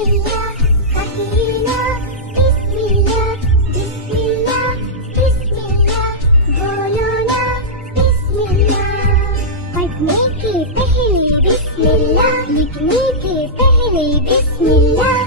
बिस्मिल्लाह, कहीना बिस्मिल्लाह, बिस्मिल्लाह, बिस्मिल्लाह, बोलो ना बिस्मिल्लाह। पढ़ने के पहले बिस्मिल्लाह, लिखने के पहले बिस्मिल्लाह,